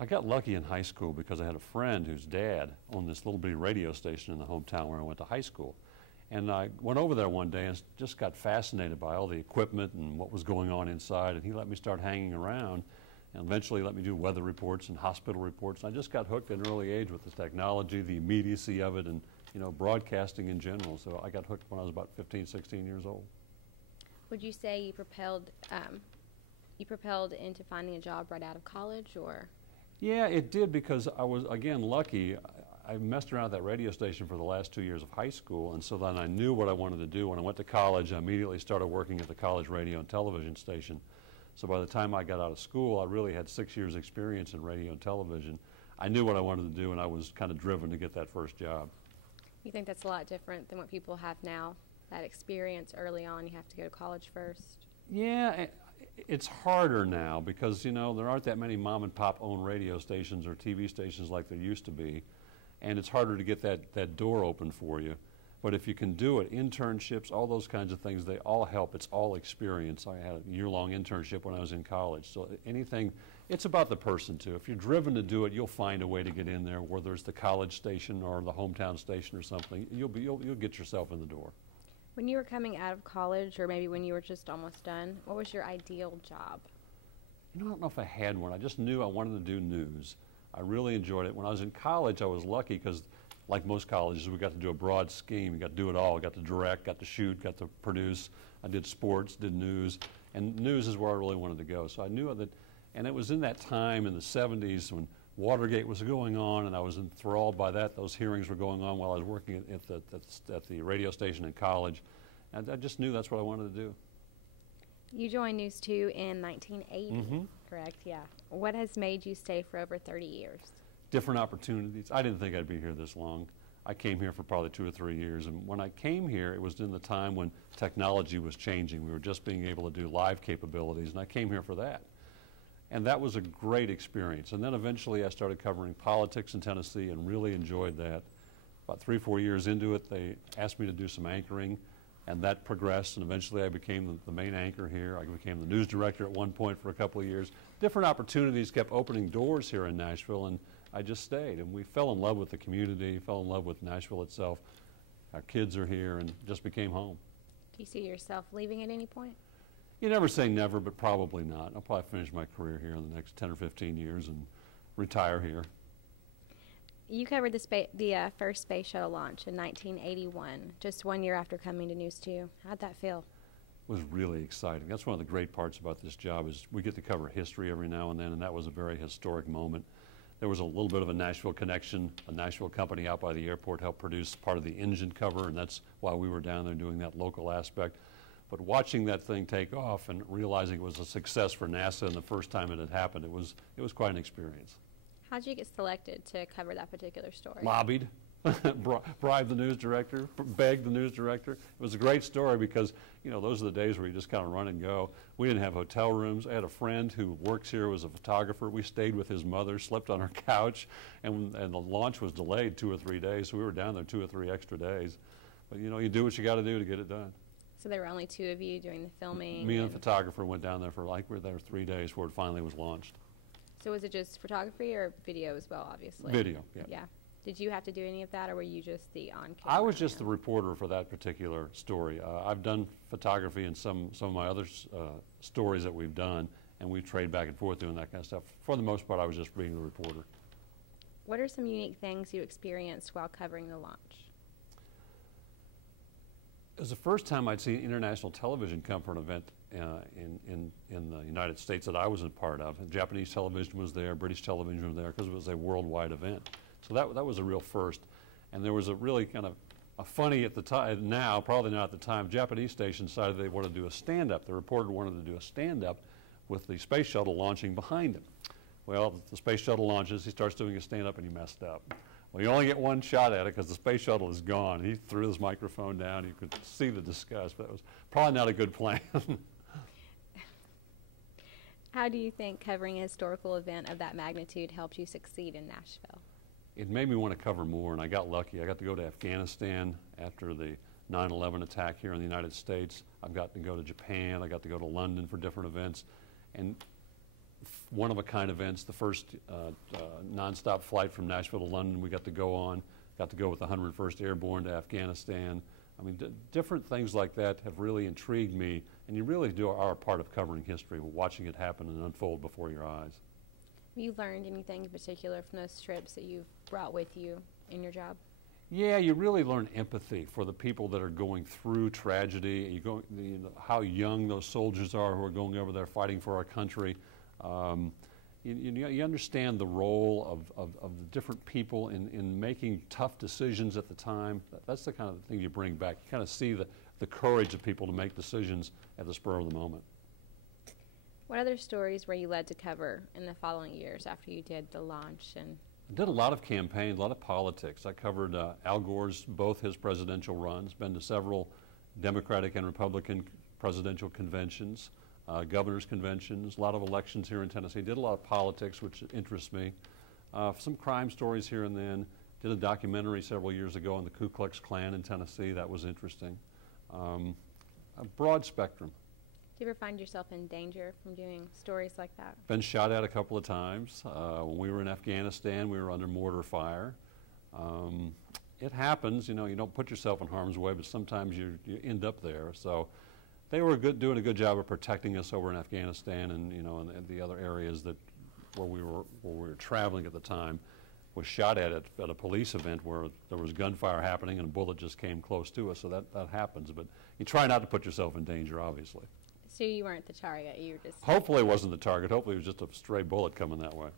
I got lucky in high school because I had a friend whose dad owned this little bitty radio station in the hometown where I went to high school. And I went over there one day and just got fascinated by all the equipment and what was going on inside, and he let me start hanging around and eventually let me do weather reports and hospital reports. And I just got hooked at an early age with the technology, the immediacy of it, and broadcasting in general. So I got hooked when I was about 15, 16 years old. Would you say you propelled into finding a job right out of college, or? Yeah, it did, because I was, again, lucky. I messed around at that radio station for the last 2 years of high school, and so then I knew what I wanted to do. When I went to college, I immediately started working at the college radio and television station. So by the time I got out of school, I really had 6 years experience in radio and television. I knew what I wanted to do, and I was kind of driven to get that first job. You think that's a lot different than what people have now? That experience early on, you have to go to college first? Yeah, it's harder now because, there aren't that many mom and pop owned radio stations or TV stations like there used to be. And it's harder to get that door open for you. But if you can do it, internships, all those kinds of things, they all help. It's all experience. I had a year-long internship when I was in college. So anything, it's about the person too. If you're driven to do it, you'll find a way to get in there, whether it's the college station or the hometown station or something. You'll get yourself in the door. When you were coming out of college, or maybe when you were just almost done, what was your ideal job? I don't know if I had one. I just knew I wanted to do news. I really enjoyed it. When I was in college, I was lucky because, like most colleges, we got to do a broad scheme. You got to do it all. I got to direct, got to shoot, got to produce. I did sports, did news, and news is where I really wanted to go. So I knew that, and it was in that time in the 70s when Watergate was going on, and I was enthralled by that. Those hearings were going on while I was working at the radio station in college, and I just knew that's what I wanted to do. You joined News 2 in 1980, correct? Yeah. What has made you stay for over 30 years? Different opportunities. I didn't think I'd be here this long. I came here for probably 2 or 3 years, and when I came here, it was in the time when technology was changing. We were just being able to do live capabilities, and I came here for that. And that was a great experience. And then eventually I started covering politics in Tennessee and really enjoyed that. About 3 or 4 years into it, they asked me to do some anchoring, and that progressed, and eventually I became the main anchor here. I became the news director at one point for a couple of years. Different opportunities kept opening doors here in Nashville, and I just stayed. And we fell in love with the community, fell in love with Nashville itself. Our kids are here, and just became home. Do you see yourself leaving at any point? You never say never, but probably not. I'll probably finish my career here in the next 10 or 15 years and retire here. You covered the first space shuttle launch in 1981, just 1 year after coming to News 2. How'd that feel? It was really exciting. That's one of the great parts about this job is we get to cover history every now and then, and that was a very historic moment. There was a little bit of a Nashville connection. A Nashville company out by the airport helped produce part of the engine cover, and that's why we were down there doing that local aspect. But watching that thing take off and realizing it was a success for NASA and the first time it had happened, it was quite an experience. How did you get selected to cover that particular story? Lobbied, bribed the news director, begged the news director. It was a great story because, those are the days where you just kind of run and go. We didn't have hotel rooms. I had a friend who works here, was a photographer. We stayed with his mother, slept on her couch, and the launch was delayed 2 or 3 days, so we were down there 2 or 3 extra days. But, you do what you got to do to get it done. So there were only 2 of you doing the filming? Me and the photographer went down there we were there 3 days before it finally was launched. So was it just photography or video as well, obviously? Video, yeah. Yeah. Did you have to do any of that, or were you just the on-camera? I was just the reporter for that particular story. I've done photography in some of my other stories that we've done, and we trade back and forth doing that kind of stuff. For the most part, I was just being the reporter. What are some unique things you experienced while covering the launch? It was the first time I'd seen international television come for an event in the United States that I was a part of. Japanese television was there, British television was there, because it was a worldwide event. So that was a real first. And there was a really kind of a funny at the time, now, probably not at the time, Japanese station decided they wanted to do a stand-up. The reporter wanted to do a stand-up with the space shuttle launching behind him. Well, the space shuttle launches, he starts doing a stand-up and he messed up. Well, you only get one shot at it because the space shuttle is gone. He threw his microphone down. You could see the disgust, but it was probably not a good plan. How do you think covering a historical event of that magnitude helped you succeed in Nashville? It made me want to cover more, and I got lucky. I got to go to Afghanistan after the 9/11 attack here in the United States. I've gotten to go to Japan. I got to go to London for different events. And one-of-a-kind events. The first nonstop flight from Nashville to London we got to go on, got to go with the 101st Airborne to Afghanistan. I mean, different things like that have really intrigued me, and you really are a part of covering history, watching it happen and unfold before your eyes. Have you learned anything in particular from those trips that you've brought with you in your job? Yeah, you really learn empathy for the people that are going through tragedy. How young those soldiers are who are going over there fighting for our country. You understand the role of the different people in making tough decisions at the time. That's the kind of thing you bring back. You kind of see the courage of people to make decisions at the spur of the moment. What other stories were you led to cover in the following years after you did the launch? And I did a lot of campaigns, a lot of politics. I covered Al Gore's, both his presidential runs, been to several Democratic and Republican presidential conventions, governor's conventions, a lot of elections here in Tennessee. Did a lot of politics, which interests me. Some crime stories here and then. Did a documentary several years ago on the Ku Klux Klan in Tennessee. That was interesting. A broad spectrum. Do you ever find yourself in danger from doing stories like that? Been shot at a couple of times. When we were in Afghanistan, we were under mortar fire. It happens, you don't put yourself in harm's way, but sometimes you end up there. So they were doing a good job of protecting us over in Afghanistan, and and the other areas where we were traveling at the time. Was shot at a police event where there was gunfire happening and a bullet just came close to us. So that happens, but you try not to put yourself in danger, obviously. So you weren't the target, you were just... Hopefully it wasn't the target. Hopefully it was just a stray bullet coming that way.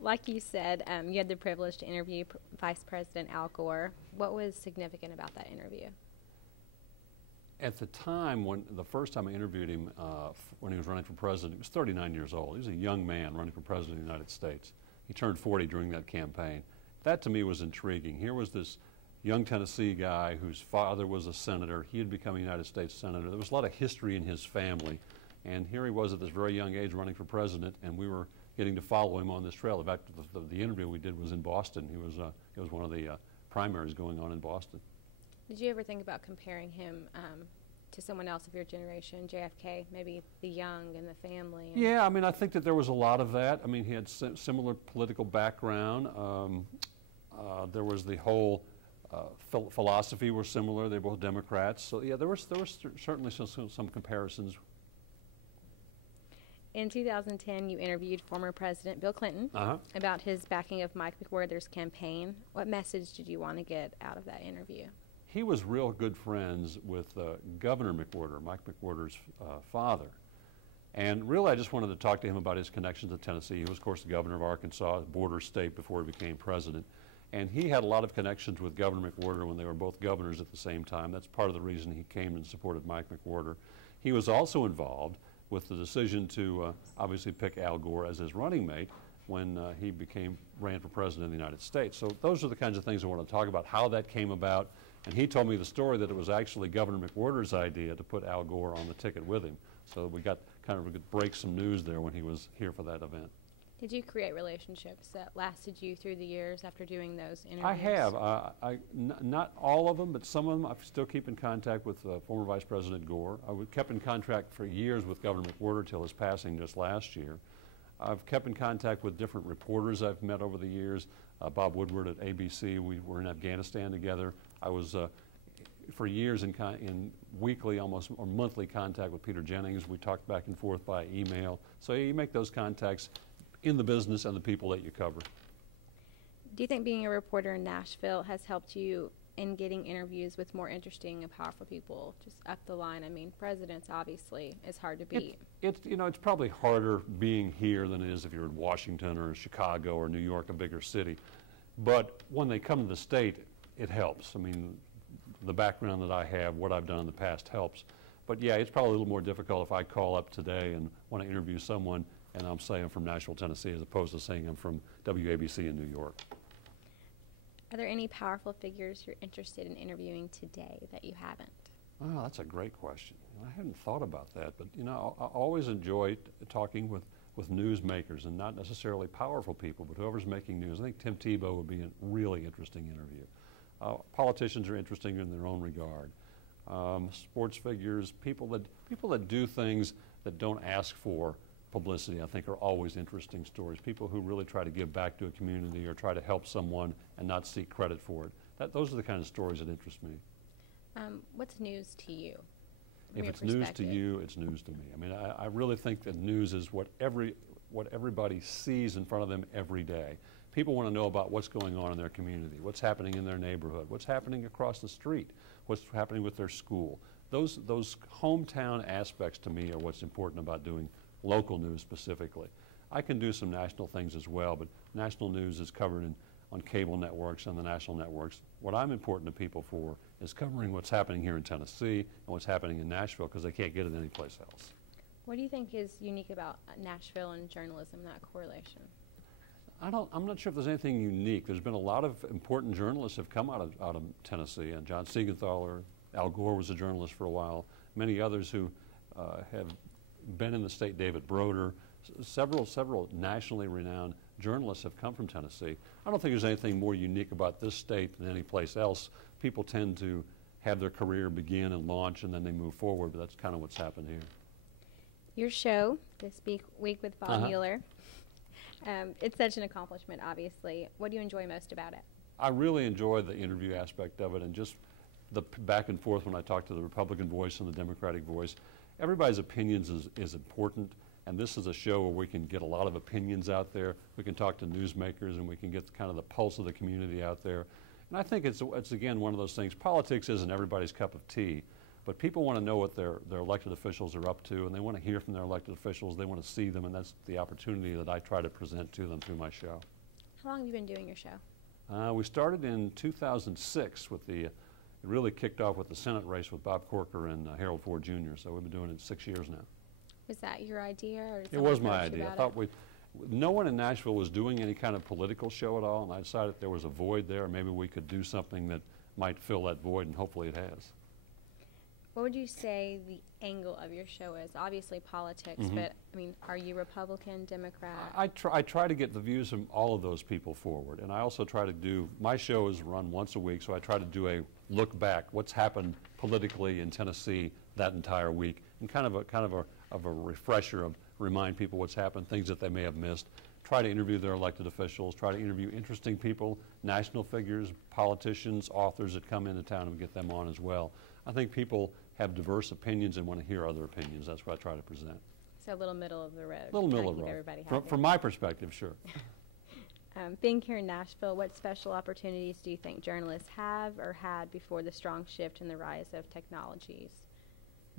Like you said, you had the privilege to interview Vice President Al Gore. What was significant about that interview? At the time, the first time I interviewed him, when he was running for president, he was 39 years old. He was a young man running for president of the United States. He turned 40 during that campaign. That to me was intriguing. Here was this young Tennessee guy whose father was a senator. He had become a United States senator. There was a lot of history in his family. And here he was at this very young age running for president, and we were getting to follow him on this trail. In fact, the interview we did was in Boston. It was one of the primaries going on in Boston. Did you ever think about comparing him to someone else of your generation, JFK, maybe the young and the family? Yeah, I mean, I think that there was a lot of that. I mean, he had similar political background. There was the whole philosophy were similar. They were both Democrats. So yeah, there was certainly some comparisons. In 2010, you interviewed former President Bill Clinton about his backing of Mike McWhorter's campaign. What message did you want to get out of that interview? He was real good friends with Governor McWhorter, Mike McWhorter's father. And really, I just wanted to talk to him about his connections to Tennessee. He was, of course, the governor of Arkansas, a border state, before he became president. And he had a lot of connections with Governor McWhorter when they were both governors at the same time. That's part of the reason he came and supported Mike McWhorter. He was also involved with the decision to obviously pick Al Gore as his running mate when he ran for president of the United States. So those are the kinds of things I want to talk about, how that came about. And he told me the story that it was actually Governor McWhorter's idea to put Al Gore on the ticket with him. So we got kind of a break some news there when he was here for that event. Did you create relationships that lasted you through the years after doing those interviews? I have. Not all of them, but some of them I still keep in contact with former Vice President Gore. I kept in contact for years with Governor McWhorter till his passing just last year. I've kept in contact with different reporters I've met over the years. Bob Woodward at ABC, we were in Afghanistan together. I was for years in weekly, almost or monthly contact with Peter Jennings. We talked back and forth by email. So you make those contacts in the business and the people that you cover. Do you think being a reporter in Nashville has helped you in getting interviews with more interesting and powerful people just up the line? I mean, presidents obviously is hard to beat. It's probably harder being here than it is if you're in Washington or Chicago or New York, a bigger city. But when they come to the state, it helps. I mean, the background that I have, what I've done in the past helps. But yeah, it's probably a little more difficult if I call up today and want to interview someone and I'm saying I'm from Nashville, Tennessee, as opposed to saying I'm from WABC in New York. Are there any powerful figures you're interested in interviewing today that you haven't? Oh, that's a great question. I hadn't thought about that, but I always enjoy talking with newsmakers, and not necessarily powerful people, but whoever's making news. I think Tim Tebow would be a really interesting interview. Politicians are interesting in their own regard. Sports figures, people that do things that don't ask for publicity, I think, are always interesting stories. People who really try to give back to a community or try to help someone and not seek credit for it. Those are the kind of stories that interest me. What's news to you? If it's news to you, it's news to me. I mean, I really think that news is what everybody sees in front of them every day. People want to know about what's going on in their community, what's happening in their neighborhood, what's happening across the street, what's happening with their school. Those hometown aspects to me are what's important about doing local news specifically. I can do some national things as well, but national news is covered on cable networks and the national networks. What I'm important to people for is covering what's happening here in Tennessee and what's happening in Nashville, because they can't get it anyplace else. What do you think is unique about Nashville and journalism, that correlation? I'm not sure if there's anything unique. There's been a lot of important journalists have come out of Tennessee, and John Siegenthaler, Al Gore was a journalist for a while, many others who have been in the state, David Broder, several nationally renowned journalists have come from Tennessee. I don't think there's anything more unique about this state than any place else. People tend to have their career begin and launch, and then they move forward, but that's kind of what's happened here. Your show, This Week with Bob Mueller, it's such an accomplishment, obviously. What do you enjoy most about it? I really enjoy the interview aspect of it, and just the back and forth when I talk to the Republican voice and the Democratic voice. Everybody's opinions is important, and this is a show where we can get a lot of opinions out there. We can talk to newsmakers, and we can get kind of the pulse of the community out there. And I think it's again, one of those things. Politics isn't everybody's cup of tea, but people want to know what their elected officials are up to, and they want to hear from their elected officials. They want to see them, and that's the opportunity that I try to present to them through my show. How long have you been doing your show? We started in 2006 with it really kicked off with the Senate race with Bob Corker and Harold Ford Jr., so we've been doing it 6 years now. Was that your idea? Or it was my idea. I thought no one in Nashville was doing any kind of political show at all, and I decided there was a void there. Maybe we could do something that might fill that void, and hopefully it has. What would you say the angle of your show is? Obviously politics, but I mean, are you Republican, Democrat? I try to get the views from all of those people forward, and I also try to do, my show is run once a week, so I try to do a look back, what's happened politically in Tennessee that entire week, and kind of a refresher of remind people what's happened, things that they may have missed. Try to interview their elected officials, try to interview interesting people, national figures, politicians, authors that come into town, and get them on as well. I think people have diverse opinions and want to hear other opinions. That's what I try to present. So a little middle of the road. A little middle of the road. From my perspective, sure. Being here in Nashville, what special opportunities do you think journalists have or had before the strong shift in the rise of technologies?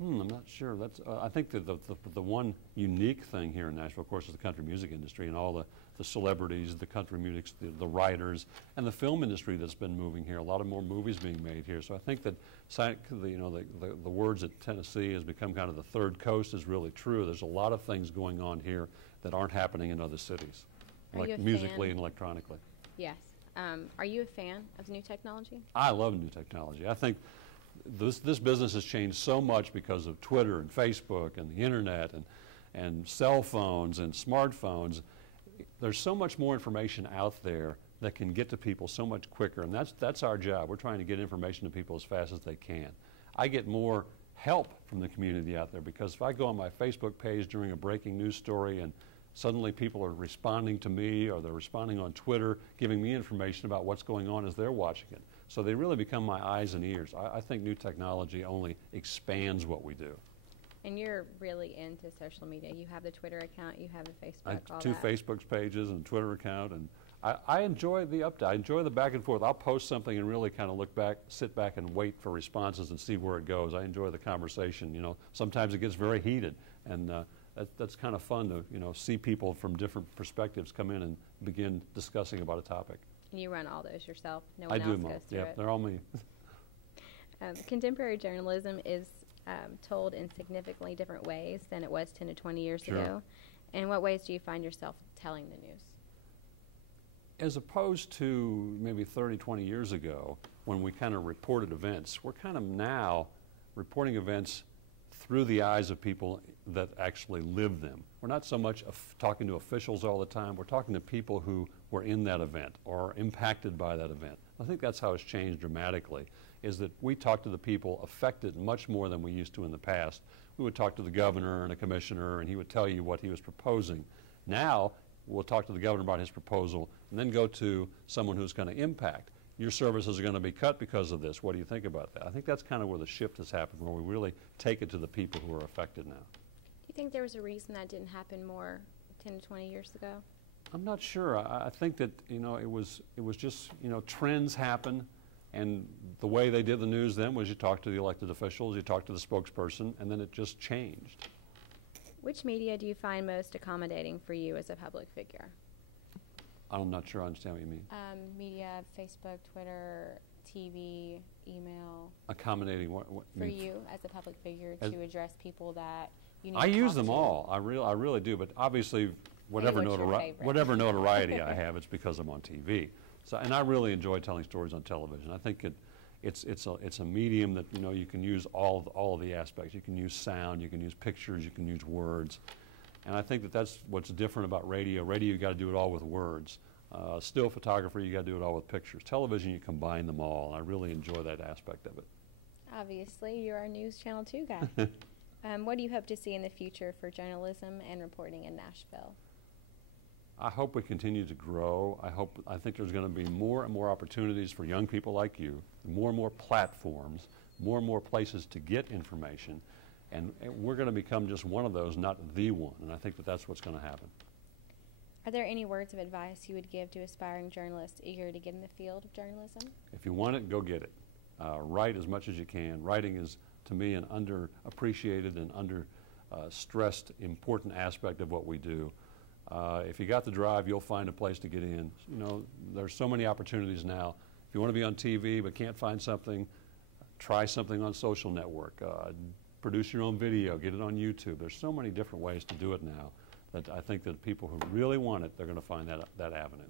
I'm not sure. I think that the one unique thing here in Nashville, of course, is the country music industry and all the celebrities, the country music, the writers, and the film industry that's been moving here. A lot of more movies being made here. So I think that the words that Tennessee has become kind of the third coast is really true. There's a lot of things going on here that aren't happening in other cities, like musically and electronically. Yes. Are you a fan of new technology? I love new technology. I think this business has changed so much because of Twitter and Facebook and the internet and cell phones and smartphones. There's so much more information out there that can get to people so much quicker, and that's our job. We're trying to get information to people as fast as they can. I get more help from the community out there, because if I go on my Facebook page during a breaking news story and suddenly people are responding to me, or they're responding on Twitter, giving me information about what's going on as they're watching it. So they really become my eyes and ears. I think new technology only expands what we do. And you're really into social media. You have the Twitter account, you have the Facebook, I have two Facebook pages and a Twitter account, and I enjoy the update. I enjoy the back and forth. I'll post something and really kind of look back, sit back and wait for responses and see where it goes. I enjoy the conversation. You know, sometimes it gets very heated, and that's kind of fun to see people from different perspectives come in and begin discussing about a topic. And you run all those yourself? No one else goes through it? Yeah, they're all me. Contemporary journalism is told in significantly different ways than it was 10 to 20 years ago. In what ways do you find yourself telling the news? As opposed to maybe 30, 20 years ago, when we kind of reported events, we're kind of now reporting events through the eyes of people that actually live them. We're not so much talking to officials all the time, we're talking to people who were in that event or impacted by that event. I think that's how it's changed dramatically, is that we talk to the people affected much more than we used to in the past. We would talk to the governor and a commissioner, and he would tell you what he was proposing. Now, we'll talk to the governor about his proposal and then go to someone who's going to impact. Your services are going to be cut because of this. What do you think about that? I think that's kind of where the shift has happened, where we really take it to the people who are affected now. Do you think there was a reason that didn't happen more 10 to 20 years ago? I'm not sure. I think that, you know, it was just, you know, trends happen, and the way they did the news then was you talk to the elected officials, you talk to the spokesperson, and then it just changed. Which media do you find most accommodating for you as a public figure? I'm not sure I understand what you mean. Media, Facebook, Twitter, TV, email. Accommodating what For you as a public figure to address people that you need I to use talk them to. all. I really do. But obviously, whatever what's your favorite? whatever notoriety I have, it's because I'm on TV. So, and I really enjoy telling stories on television. I think it's a medium that, you know, you can use all of the aspects. You can use sound, you can use pictures, you can use words. And I think that that's what's different about radio. Radio, you got to do it all with words. Still photography, you got to do it all with pictures. Television, you combine them all, and I really enjoy that aspect of it. Obviously, you're our News Channel 2 guy. What do you hope to see in the future for journalism and reporting in Nashville? I hope we continue to grow. I think there's going to be more and more opportunities for young people like you, more and more platforms, more and more places to get information, and we're going to become just one of those, not the one, and I think that that's what's going to happen. Are there any words of advice you would give to aspiring journalists eager to get in the field of journalism? If you want it, go get it. Write as much as you can. Writing is, to me, an underappreciated and under-stressed important aspect of what we do. If you got the drive, you'll find a place to get in. You know, there's so many opportunities now. If you want to be on TV but can't find something, try something on social network. Produce your own video, get it on YouTube. There's so many different ways to do it now that I think that people who really want it, they're going to find that avenue.